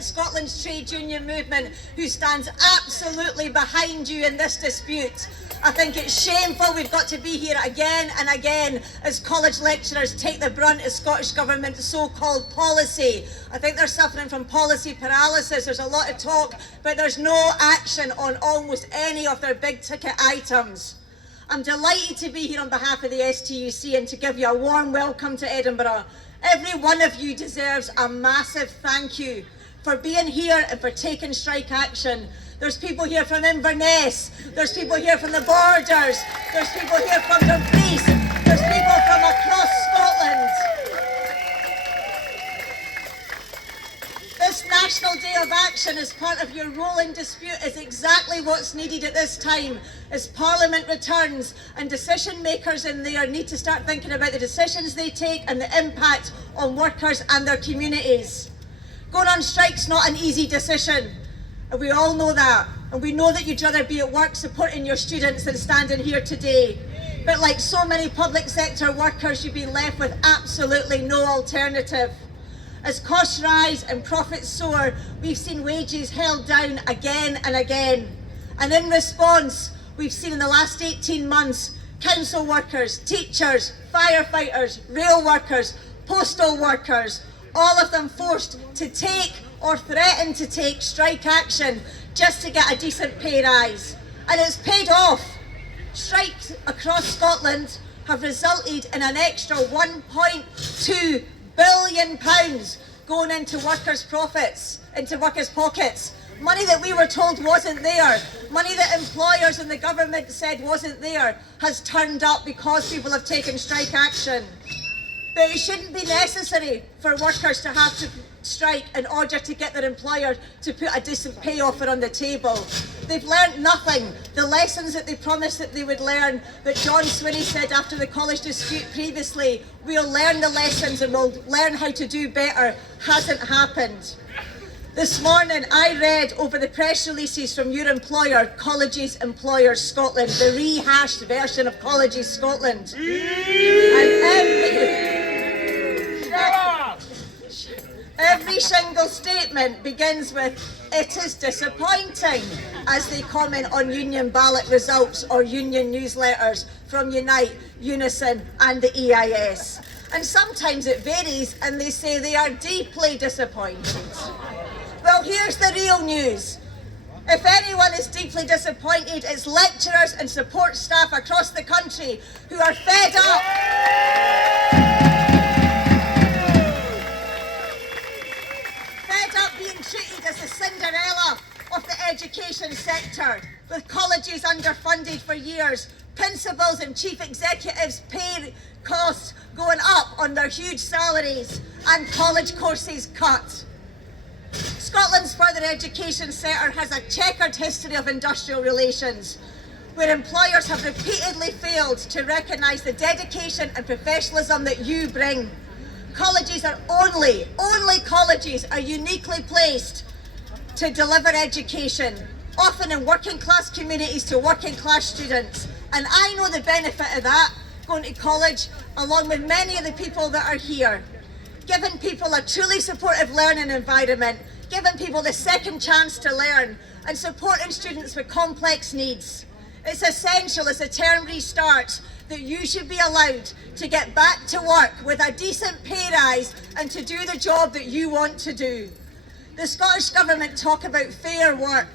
Scotland's trade union movement, who stands absolutely behind you in this dispute. I think it's shameful we've got to be here again and again as college lecturers take the brunt of Scottish Government's so-called policy. I think they're suffering from policy paralysis. There's a lot of talk, but there's no action on almost any of their big ticket items. I'm delighted to be here on behalf of the STUC and to give you a warm welcome to Edinburgh. Every one of you deserves a massive thank you for being here and for taking strike action. There's people here from Inverness, there's people here from the borders, there's people here from Dumfries, there's people from across Scotland. This National Day of Action as part of your rolling dispute is exactly what's needed at this time as Parliament returns and decision makers in there need to start thinking about the decisions they take and the impact on workers and their communities. Going on strike's not an easy decision. And we all know that. And we know that you'd rather be at work supporting your students than standing here today. But like so many public sector workers, you've been left with absolutely no alternative. As costs rise and profits soar, we've seen wages held down again and again. And in response, we've seen in the last 18 months, council workers, teachers, firefighters, rail workers, postal workers, all of them forced to take or threaten to take strike action just to get a decent pay rise. And it's paid off. Strikes across Scotland have resulted in an extra £1.2 billion going into workers' profits, into workers' pockets. Money that we were told wasn't there, money that employers and the government said wasn't there, has turned up because people have taken strike action. But it shouldn't be necessary for workers to have to strike in order to get their employer to put a decent pay offer on the table. They've learnt nothing. The lessons that they promised that they would learn, that John Swinney said after the college dispute previously, we'll learn the lessons and we'll learn how to do better, hasn't happened. This morning I read over the press releases from your employer, Colleges Employers Scotland, the rehashed version of Colleges Scotland. Every single statement begins with, "It is disappointing," as they comment on union ballot results or union newsletters from Unite, Unison and the EIS. And sometimes it varies and they say they are deeply disappointed. Well, here's the real news. If anyone is deeply disappointed, it's lecturers and support staff across the country who are fed up. Treated as the Cinderella of the education sector, with colleges underfunded for years, principals and chief executives' pay costs going up on their huge salaries, and college courses cut. Scotland's further education sector has a checkered history of industrial relations, where employers have repeatedly failed to recognise the dedication and professionalism that you bring. Colleges are only colleges are uniquely placed to deliver education, often in working class communities to working class students. And I know the benefit of that, going to college, along with many of the people that are here. Giving people a truly supportive learning environment, giving people the second chance to learn, and supporting students with complex needs. It's essential as the term restarts that you should be allowed to get back to work with a decent pay rise and to do the job that you want to do. The Scottish Government talk about fair work.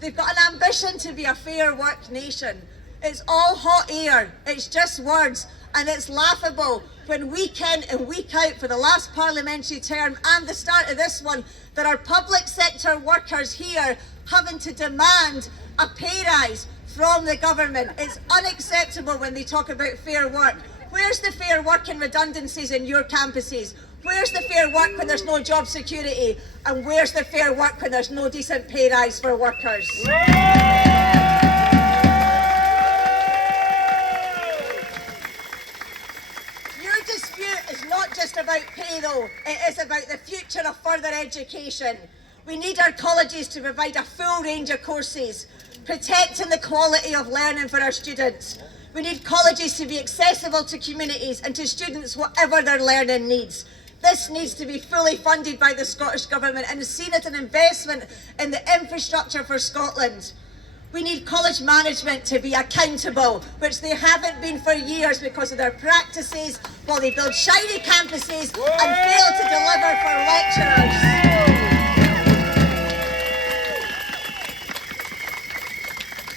They've got an ambition to be a fair work nation. It's all hot air, it's just words, and it's laughable when week in and week out for the last parliamentary term and the start of this one, there are public sector workers here having to demand a pay rise from the government. It's unacceptable when they talk about fair work. Where's the fair work and redundancies in your campuses? Where's the fair work when there's no job security? And where's the fair work when there's no decent pay rise for workers? Your dispute is not just about pay though, it is about the future of further education. We need our colleges to provide a full range of courses, protecting the quality of learning for our students. We need colleges to be accessible to communities and to students whatever their learning needs. This needs to be fully funded by the Scottish Government and is seen as an investment in the infrastructure for Scotland. We need college management to be accountable, which they haven't been for years because of their practices while they build shiny campuses and fail to deliver for lecturers.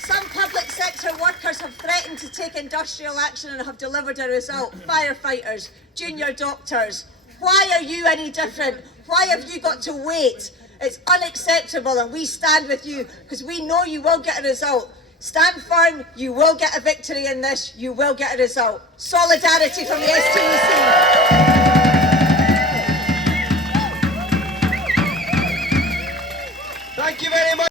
Some public sector workers have threatened to take industrial action and have delivered a result. Firefighters, junior doctors. Why are you any different? Why have you got to wait? It's unacceptable, and we stand with you because we know you will get a result. Stand firm, you will get a victory in this, you will get a result. Solidarity from the STUC.